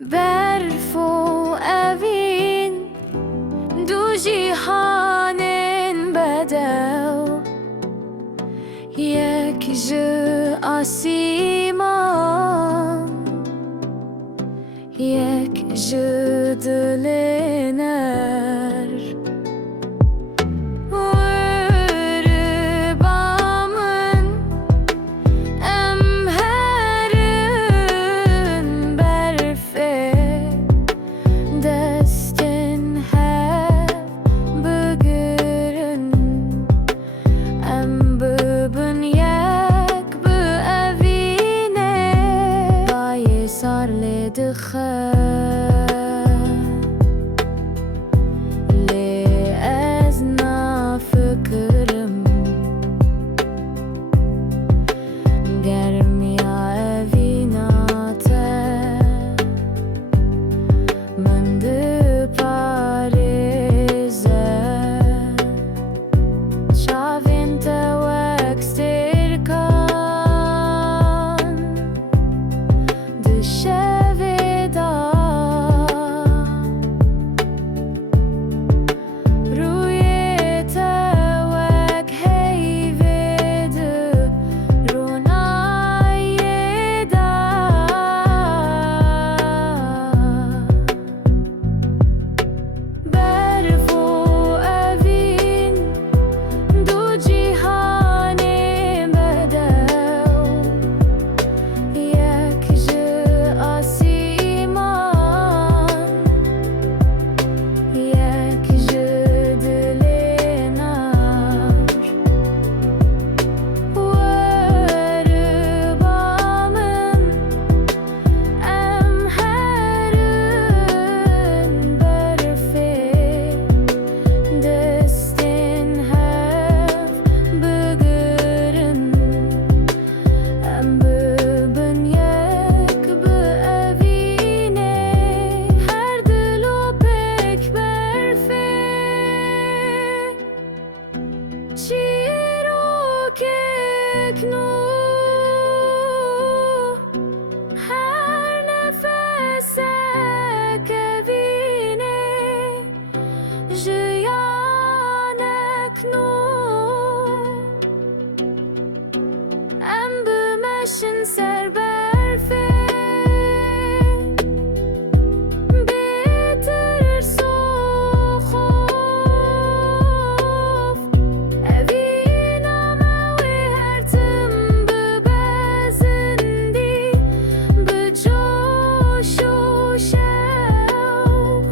Berf و evîn du cîhanên bedew, yek ji asîman, yek ji dilê ner. Wiriba min em herin berfê, destên hev bigirin, em bibin yek bi evînê, bayê sar lê dixe. Ser berfê bitirir soxof, evîna me wê her tim bibezindî, bi coş û şewq.